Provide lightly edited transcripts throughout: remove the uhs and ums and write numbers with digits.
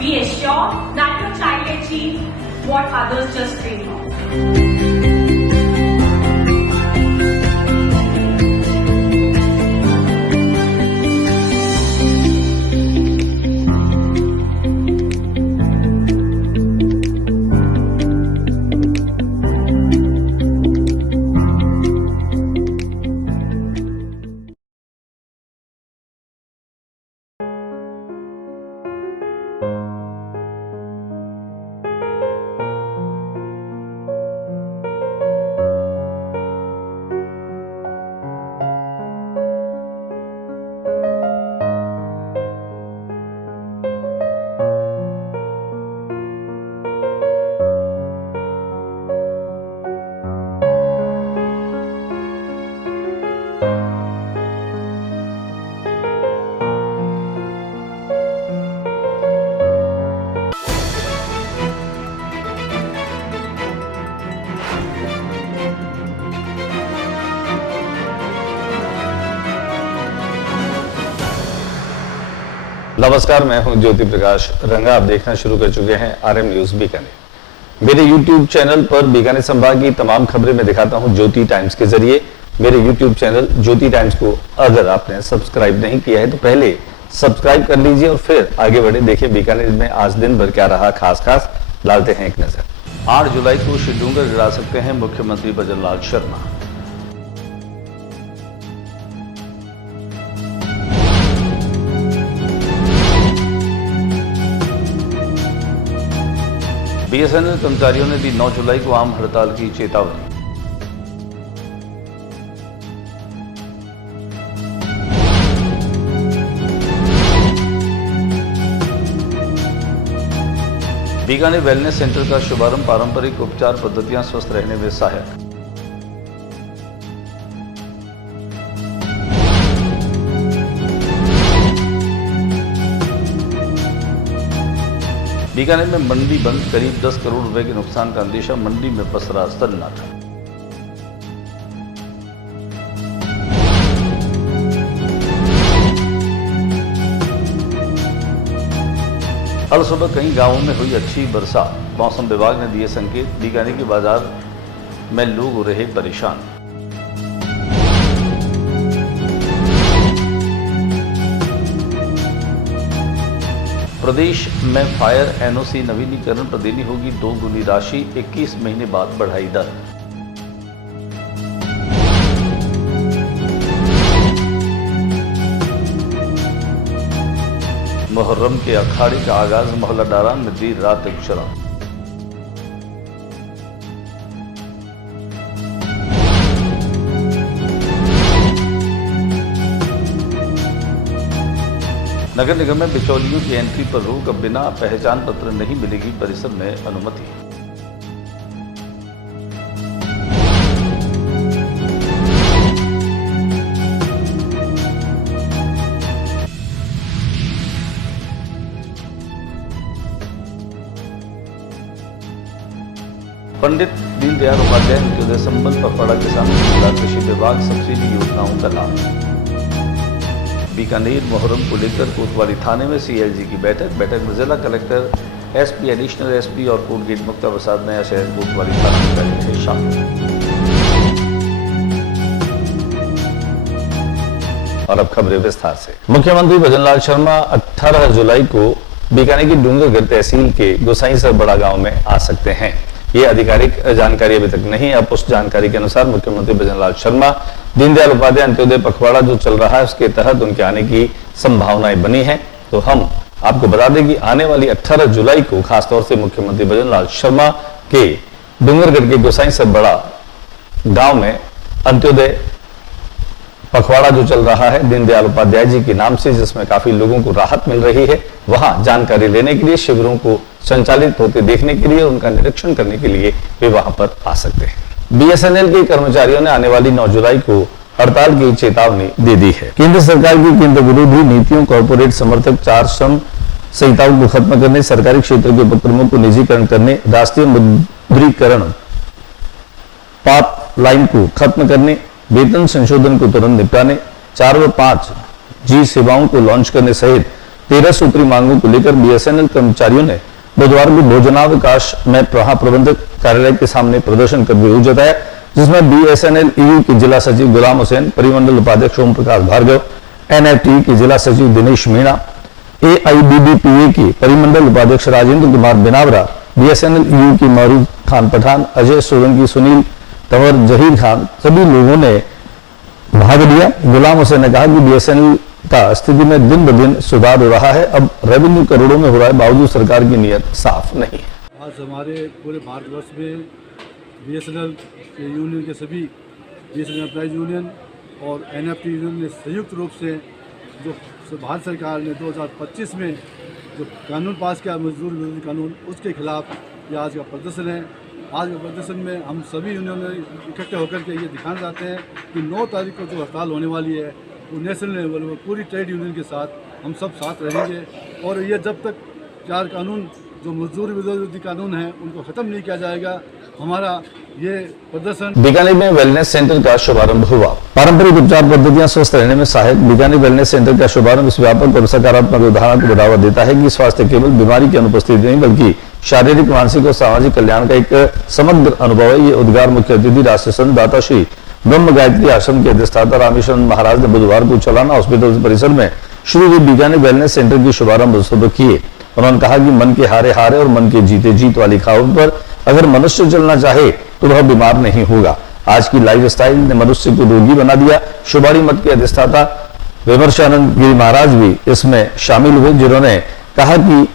We assure that your child achieves what others just dream of. नमस्कार, मैं हूं ज्योति प्रकाश रंगा। आप देखना शुरू कर चुके हैं आरएम न्यूज बीकानेर। मेरे यूट्यूब चैनल पर बीकानेर संभाग की तमाम खबरें मैं दिखाता हूं ज्योति टाइम्स के जरिए। मेरे यूट्यूब चैनल ज्योति टाइम्स को अगर आपने सब्सक्राइब नहीं किया है तो पहले सब्सक्राइब कर लीजिए और फिर आगे बढ़े। देखिए बीकानेर में आज दिन भर क्या रहा, खास डालते हैं एक नजर। 8 जुलाई को श्री डूंगर गिरा सकते हैं मुख्यमंत्री भजनलाल शर्मा। बीएसएनएल कर्मचारियों ने दी 9 जुलाई को आम हड़ताल की चेतावनी। बीकानेर वेलनेस सेंटर का शुभारंभ। पारंपरिक उपचार पद्धतियां स्वस्थ रहने में सहायक। बीकानेर में मंडी बंद, करीब 10 करोड़ रुपए के नुकसान का अंदेशा। मंडी में पसरा सन्नाटा। कल सुबह कई गांवों में हुई अच्छी बरसात। मौसम विभाग ने दिए संकेत। बीकानेर के बाजार में लोग रहे परेशान। प्रदेश में फायर एनओसी नवीनीकरण पर देनी होगी 2 गुनी राशि। 21 महीने बाद बढ़ाई दर। मुहर्रम के अखाड़े का आगाज। मोहल्ला डारान में देर रात तक शराब। नगर निगम में बिचौलियों की एंट्री पर रोक। अब बिना पहचान पत्र नहीं मिलेगी परिसर में अनुमति। पंडित दीनदयाल उपाध्याय अंत्योदय संबंध पखवाड़ा किसानों को मिला कृषि विभाग सब्सिडी योजनाओं का लाभ। बीकानेर मुहर्रम को लेकर कोतवाली थाने में सीएलजी की बैठक में जिला कलेक्टर, एसपी, एडिशनल एसपी और कोर्ट गेट मुक्ता प्रसाद नया शहर कोतवाली थाना में शामिल। और अब खबरें विस्तार से। मुख्यमंत्री भजनलाल शर्मा 18 जुलाई को बीकानेर की डूंगरगढ़ तहसील के गोसाईसरबड़ा गांव में आ सकते हैं। ये आधिकारिक जानकारी अभी तक नहीं है। अब उस जानकारी के अनुसार मुख्यमंत्री भजनलाल शर्मा दीनदयाल उपाध्याय अंत्योदय पखवाड़ा जो चल रहा है उसके तहत उनके आने की संभावनाएं बनी है। तो हम आपको बता दें कि आने वाली 18 जुलाई को खासतौर से मुख्यमंत्री भजनलाल शर्मा के डूंगरगढ़ के गोसाईसरबड़ा गांव में अंत्योदय पखवाड़ा जो चल रहा है दीनदयाल उपाध्याय जी के नाम से, जिसमें काफी लोगों को राहत मिल रही है, वहां जानकारी लेने के लिए, शिविरों को संचालित होते देखने के लिए, उनका निरीक्षण करने के लिए वे वहां पर आ सकते हैं। बीएसएनएल के कर्मचारियों ने आने वाली 9 जुलाई को हड़ताल की चेतावनी दे दी है। केंद्र सरकार की केंद्र विरोधी नीतियों, कॉर्पोरेट समर्थक 4 श्रम संहिताओं को खत्म करने, सरकारी क्षेत्र के उपक्रमों को निजीकरण करने, राष्ट्रीय मुद्रीकरण पाइपलाइन को खत्म करने, वेतन संशोधन को तुरंत निपटाने, 4 व 5 जी सेवाओं को लॉन्च करने सहित 13 सूत्री मांगों को लेकर बीएसएनएल कर्मचारियों ने बुधवार को भोजनावकाश में महाप्रबंधक कार्यालय के सामने प्रदर्शन कर विरोध जताया, जिसमें बीएसएनएल ईयू के जिला सचिव गुलाम हुसैन, परिमंडल उपाध्यक्ष ओम प्रकाश भार्गव, एनएफटी के जिला सचिव दिनेश मीणा, एआईबीडीपीए के परिमंडल उपाध्यक्ष राजेंद्र कुमार बिनावरा, बीएसएनएल ईयू की मारूफ खान पठान, अजय सोलंकी, सुनील तंवर, जहीर खान सभी लोगों ने भाग लिया। गुलाम हुसैन ने कहा कि बीएसएनएल का स्थिति में दिन ब दिन सुधार हो रहा है, अब रेवेन्यू करोड़ों में हो रहा है, बावजूद सरकार की नीयत साफ नहीं है। आज हमारे पूरे भारतवर्ष में बीएसएनएल के यूनियन के सभी बीएसएनएल एम्प्लॉइज यूनियन और एनएफटी यूनियन ने संयुक्त रूप से जो भारत सरकार ने 2025 में जो कानून पास किया, मजदूर विरोधी कानून, उसके खिलाफ ये आज का प्रदर्शन है। आज के प्रदर्शन में हम सभी यूनियन इकट्ठे होकर के ये दिखाना चाहते हैं कि 9 तारीख को जो हड़ताल होने वाली है वो नेशनल लेवल पर पूरी ट्रेड यूनियन के साथ हम सब साथ रहेंगे और ये जब तक 4 कानून जो मजदूर विरोधी कानून है उनको खत्म नहीं किया जाएगा, हमारा ये प्रदर्शन। बीकानेर में वेलनेस सेंटर का शुभारंभ हुआ। पारंपरिक उपचार पद्धतियां स्वस्थ रहने में सहायक। बीकानेर वेलनेस सेंटर का शुभारंभ इस व्यापक और सकारात्मक उदाहरण को बढ़ावा देता है कि स्वास्थ्य केवल बीमारी की अनुपस्थिति नहीं बल्कि शारीरिक, मानसिक और सामाजिक कल्याण का एक समग्र अनुभव है। ये उद्गार मुख्य अतिथि राष्ट्रसंत दाता श्री ब्रह्म गायत्री आश्रम के अधिष्ठाता रामेश्वरन महाराज ने बुधवार को चलाना हॉस्पिटल परिसर में शुरू हुई बीकानेर वेलनेस सेंटर की शुभारंभ उत्सव किए। उन्होंने कहा कि मन के हारे हारे और मन के जीते जीत वाली खाओं पर अगर मनुष्य चलना चाहे तो वह बीमार नहीं होगा। आज की लाइफस्टाइल ने मनुष्य को रोगी बना दिया। शुभारी मठ के अधिष्ठाता विमर्शानंद गिरी महाराज भी इसमें शामिल हुए, जिन्होंने कहा कि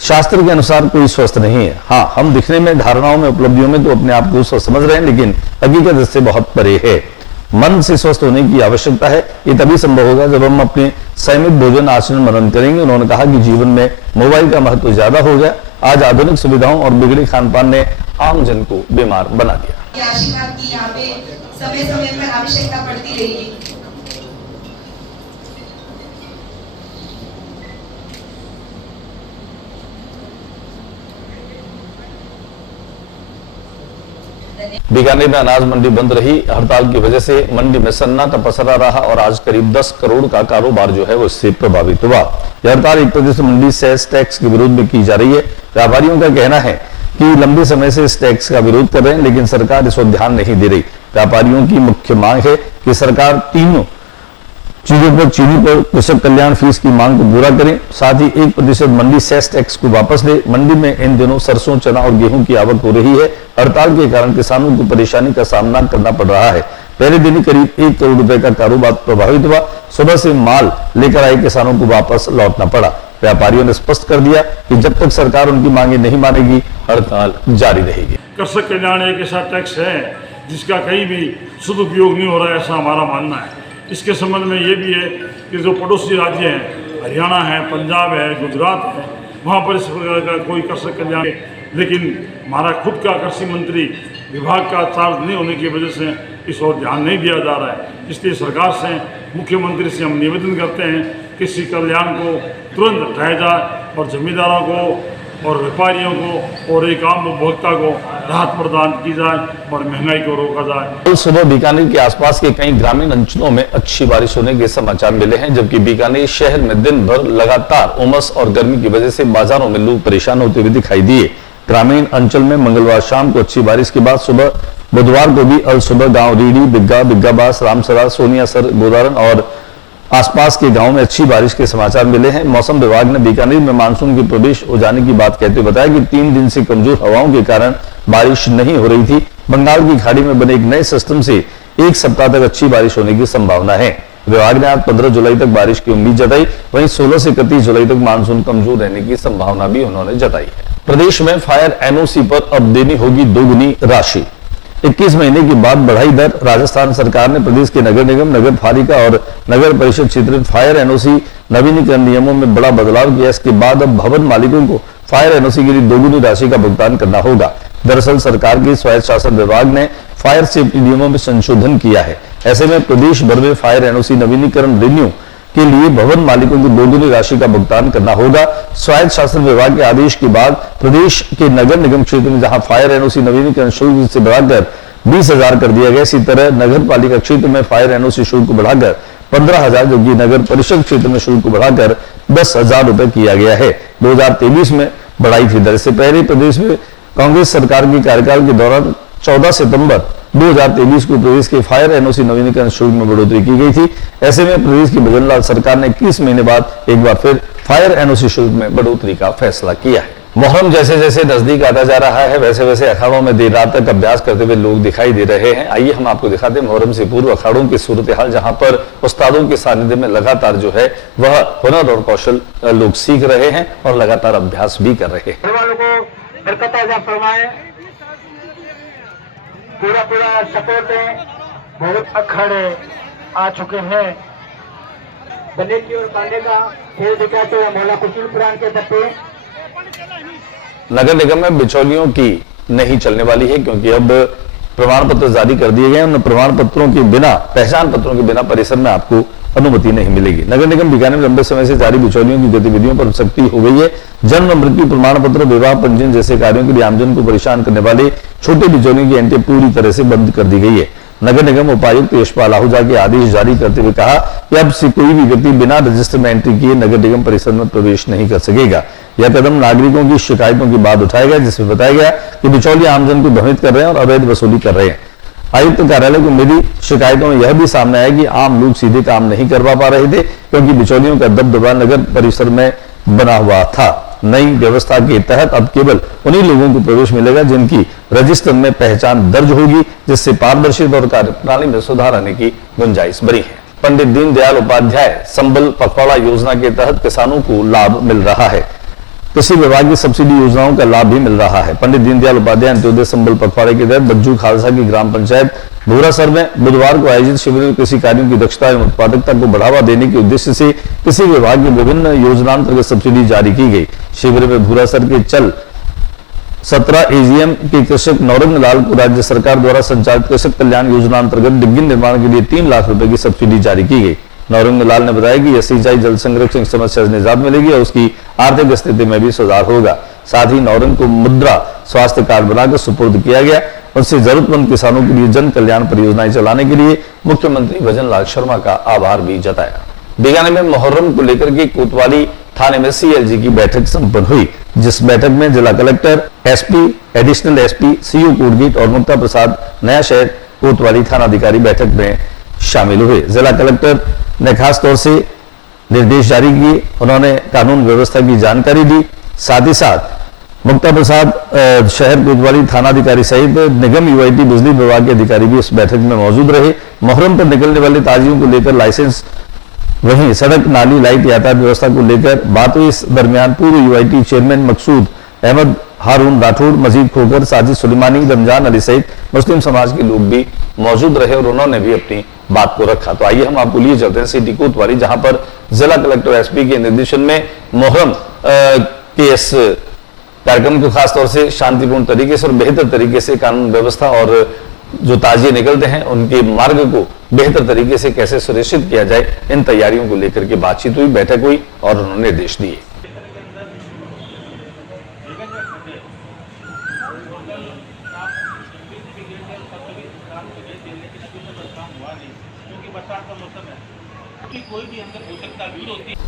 शास्त्र के अनुसार कोई स्वस्थ नहीं है। हाँ, हम दिखने में, धारणाओं में, उपलब्धियों में तो अपने आप को स्वस्थ समझ रहे हैं, लेकिन हकीकत इससे बहुत परे है। मन से स्वस्थ होने की आवश्यकता है। ये तभी संभव होगा जब हम अपने संयमित भोजन, आचरण, मनन करेंगे। उन्होंने कहा कि जीवन में मोबाइल का महत्व ज्यादा हो गया। आज आधुनिक सुविधाओं और बिगड़े खान पान ने आम जन को बीमार बना दिया। आशीर्वाद की यहाँ पे समय समय पर आवश्यकता पड़ती रहेगी। बीकानेर में अनाज मंडी बंद रही। हड़ताल की वजह से मंडी में सन्नाटा पसरा रहा और आज करीब 10 करोड़ का कारोबार जो है वो इससे प्रभावित हुआ। यह हड़ताल 1% मंडी सेस टैक्स के विरोध में की जा रही है। व्यापारियों का कहना है कि लंबे समय से इस टैक्स का विरोध कर रहे हैं, लेकिन सरकार इस पर ध्यान नहीं दे रही। व्यापारियों की मुख्य मांग है कि सरकार तीनों चीजों पर, चीनी पर, कृषक कल्याण फीस की मांग को पूरा करें, साथ ही 1% मंडी सेस टैक्स को वापस ले। मंडी में इन दिनों सरसों, चना और गेहूं की आवक हो रही है। हड़ताल के कारण किसानों को परेशानी का सामना करना पड़ रहा है। पहले दिन ही करीब 1 करोड़ रुपए का कारोबार प्रभावित हुआ। सुबह से माल लेकर आए किसानों को वापस लौटना पड़ा। व्यापारियों ने स्पष्ट कर दिया कि जब तक सरकार उनकी मांगे नहीं मानेगी, हड़ताल जारी रहेगी। कृषक कल्याण एक ऐसा टैक्स है जिसका कहीं भी सदुपयोग नहीं हो रहा है, ऐसा हमारा मानना है। इसके संबंध में ये भी है कि जो पड़ोसी राज्य हैं, हरियाणा है, पंजाब है, गुजरात है, वहाँ पर इस प्रकार का कोई कृषक कल्याण, लेकिन हमारा खुद का कृषि मंत्री विभाग का चार्ज नहीं होने की वजह से इस ओर ध्यान नहीं दिया जा रहा है। इसलिए सरकार से, मुख्यमंत्री से हम निवेदन करते हैं कि कृषि कल्याण को तुरंत हटाया जाए और जमींदारों को और व्यापारियों को और एक आम उपभोक्ता को राहत प्रदान की जाए और महंगाई को रोका जाए। कल सुबह बीकानेर के आसपास के कई ग्रामीण अंचलों में अच्छी बारिश होने के समाचार मिले हैं, जबकि बीकानेर शहर में दिन भर लगातार उमस और गर्मी की वजह से बाजारों में लोग परेशान होते हुए दिखाई दिए। ग्रामीण अंचल में मंगलवार शाम को अच्छी बारिश के बाद सुबह बुधवार को भी अल सुबह गांव रीडी, बिग्गा, बिग्गाबास, रामसरा, सोनियासर, गोदारन और आसपास के गांव में अच्छी बारिश के समाचार मिले हैं। मौसम विभाग ने बीकानेर में मानसून के प्रवेश हो जाने की बात कहते हुए बताया कि 3 दिन से कमजोर हवाओं के कारण बारिश नहीं हो रही थी। बंगाल की खाड़ी में बने एक नए सिस्टम से 1 सप्ताह तक अच्छी बारिश होने की संभावना है। विभाग ने आज 15 जुलाई तक बारिश की उम्मीद जताई। वहीं 16 से 31 जुलाई तक मानसून कमजोर रहने की संभावना भी उन्होंने जताई है। प्रदेश में फायर एनओसी पर अब देनी होगी दोगुनी राशि। 21 महीने की बाद बढ़ाई दर। राजस्थान सरकार ने प्रदेश के नगर निगम, नगर पालिका और नगर परिषद क्षेत्र में फायर एनओसी नवीनीकरण नियमों में बड़ा बदलाव किया। इसके बाद अब भवन मालिकों को फायर एनओसी के लिए दोगुनी राशि का भुगतान करना होगा। दरअसल सरकार के स्वायत्त शासन विभाग ने फायर सेफ्टी नियमों में संशोधन किया है। ऐसे में प्रदेश भर में फायर एनओसी नवीनीकरण रिन्यू के लिए भवन मालिकों को दोगुनी राशि का भुगतान करना होगा। स्वायत्त शासन विभाग के आदेश के बाद प्रदेश के नगर निगम क्षेत्र में जहां फायर एनओसी नवीनीकरण शुल्क से बढ़ाकर 20,000 कर दिया गया, इसी तरह नगर पालिका क्षेत्र में फायर एनओसी शुल्क को बढ़ाकर 15,000 जबकि नगर परिषद क्षेत्र में शुल्क को बढ़ाकर 10,000 रुपए किया गया है। 2023 में बढ़ाई थी दर। इससे पहले प्रदेश में कांग्रेस सरकार के कार्यकाल के दौरान 14 सितंबर 2023 को प्रदेश के फायर एनओसी नवीनीकरण शुल्क में बढ़ोतरी की गई थी। ऐसे में प्रदेश की भजनलाल सरकार ने 21 महीने बाद एक बार फिर फायर एनओसी शुल्क में बढ़ोतरी का फैसला किया है। मुहर्रम जैसे जैसे नजदीक आता जा रहा है वैसे वैसे अखाड़ों में देर रात तक अभ्यास करते हुए लोग दिखाई दे रहे हैं। आइए हम आपको दिखाते हैं मुहर्रम से पूर्व अखाड़ों की सूरत हाल, जहां पर उस्तादों के सानिध्य में लगातार जो है वह हुनर और कौशल लोग सीख रहे हैं और लगातार अभ्यास भी कर रहे हैं। पूरा सपोर्ट है, बहुत अखाड़े आ चुके हैं। बने की और कांडे का खेल दिखाते हुए मौला कुशल पुराण के दत्ते। नगर निगम में बिचौलियों की नहीं चलने वाली है, क्योंकि अब प्रमाण पत्र जारी कर दिए गए हैं। उन प्रमाण पत्रों के बिना, पहचान पत्रों के बिना परिसर में आपको अनुमति नहीं मिलेगी। नगर निगम बीकानेर में लंबे समय से जारी बिचौलियों की गतिविधियों पर सख्ती हो गई है। जन्म मृत्यु प्रमाण पत्र, विवाह पंजीयन जैसे कार्यों के लिए आमजन को परेशान करने वाले छोटे बिचौलियों की एंट्री पूरी तरह से बंद कर दी गई है। नगर निगम उपायुक्त यशपाल आहूजा के आदेश जारी करते हुए कहा कि अब से कोई भी व्यक्ति बिना रजिस्टर में एंट्री किए नगर निगम परिसर में प्रवेश नहीं कर सकेगा। यह कदम नागरिकों की शिकायतों की बाद उठाया गया, जिसमें बताया गया कि बिचौलिए आमजन को भ्रमित कर रहे हैं और अवैध वसूली कर रहे हैं। आयुक्त कार्यालय को मिली शिकायतों में यह भी सामने आया कि आम लोग सीधे काम नहीं करवा पा रहे थे, क्योंकि बिचौलियों का दबदबा नगर परिसर में बना हुआ था। नई व्यवस्था के तहत अब केवल उन्हीं लोगों को प्रवेश मिलेगा जिनकी रजिस्टर में पहचान दर्ज होगी, जिससे पारदर्शिता और कार्यप्रणाली में सुधार आने की गुंजाइश बनी है। पंडित दीनदयाल उपाध्याय संबल पखवाड़ा योजना के तहत किसानों को लाभ मिल रहा है। कृषि विभाग की सब्सिडी योजनाओं का लाभ भी मिल रहा है। पंडित दीनदयाल उपाध्याय अंत्योदय संबल पखवाड़े के तहत बज्जू खालसा की ग्राम पंचायत भूरासर में बुधवार को आयोजित शिविर में कृषि कार्यों की दक्षता एवं उत्पादकता को बढ़ावा देने के उद्देश्य से कृषि विभाग की विभिन्न योजनांतर्गत सब्सिडी जारी की गई। शिविर में भूरासर के चल 17 एजीएम के कृषक नौरंग लाल को राज्य सरकार द्वारा संचालित कृषक कल्याण योजना अंतर्गत डिग्गी निर्माण के लिए 3 लाख रुपए की सब्सिडी जारी की गई। नौरंग लाल ने बताया कि यह सिंचाई जल संरक्षण समस्या से निजात मिलेगी और उसकी आर्थिक स्थिति में भी सुधार होगा। साथ ही नौरंग को मुद्रा स्वास्थ्य कार्ड बनाकर सुपुर्द किया गया। उनसे जरूरतमंद किसानों के लिए जन कल्याण परियोजनाएं चलाने के लिए मुख्यमंत्री भजनलाल शर्मा का आभार भी जताया। बीकानेर में मुहर्रम को लेकर के कोतवाली थाने में सीएलजी की बैठक संपन्न हुई, जिस बैठक में जिला collector, SP, additional SP, CO Kotgate और मुक्ता प्रसाद नया शहर कोतवाली थानाधिकारी बैठक में शामिल हुए। जिला कलेक्टर ने खास तौर से निर्देश जारी किए, उन्होंने कानून व्यवस्था की जानकारी दी। साथ ही साथ मुक्ता प्रसाद शहर कोतवाली थानाधिकारी सहित निगम यूआईटी बिजली विभाग के अधिकारी भी इस बैठक में मौजूद रहे। मुहर्रम पर निकलने वाले ताजियों को लेकर लाइसेंस, वहीं सड़क, नाली, लाइट, यातायात व्यवस्था को लेकर बात हुई। इस दरमियान पूर्व यूआईटी चेयरमैन मकसूद अहमद, हारून राठौड़, मजीद खोकर, साजिद सुलेमानी, रमजान अली सहित मुस्लिम समाज के लोग भी मौजूद रहे और उन्होंने भी अपनी बात को रखा। तो आइए हम आपको लिए चलते हैं सिटी कोतवाली, जहां पर जिला कलेक्टर एसपी के निर्देशन में मुहर्रम के इस कार्यक्रम को खासतौर से शांतिपूर्ण तरीके से और बेहतर तरीके से कानून व्यवस्था और जो ताजिए निकलते हैं उनके मार्ग को बेहतर तरीके से कैसे सुनिश्चित किया जाए, इन तैयारियों को लेकर के बातचीत हुई, बैठक हुई और उन्होंने निर्देश दिए।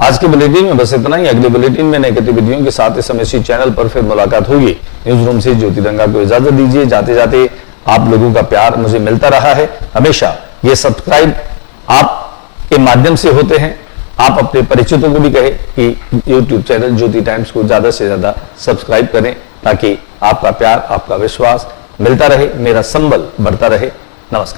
आज के बुलेटिन में बस इतना ही। अगले बुलेटिन में नई गतिविधियों के साथ इस समय इसी चैनल पर फिर मुलाकात होगी। न्यूज रूम से ज्योति रंगा को इजाजत दीजिए। जाते जाते आप लोगों का प्यार मुझे मिलता रहा है हमेशा। ये सब्सक्राइब आपके माध्यम से होते हैं। आप अपने परिचितों को भी कहें कि YouTube चैनल ज्योति टाइम्स को ज्यादा से ज्यादा सब्सक्राइब करें, ताकि आपका प्यार, आपका विश्वास मिलता रहे, मेरा संबल बढ़ता रहे। नमस्कार।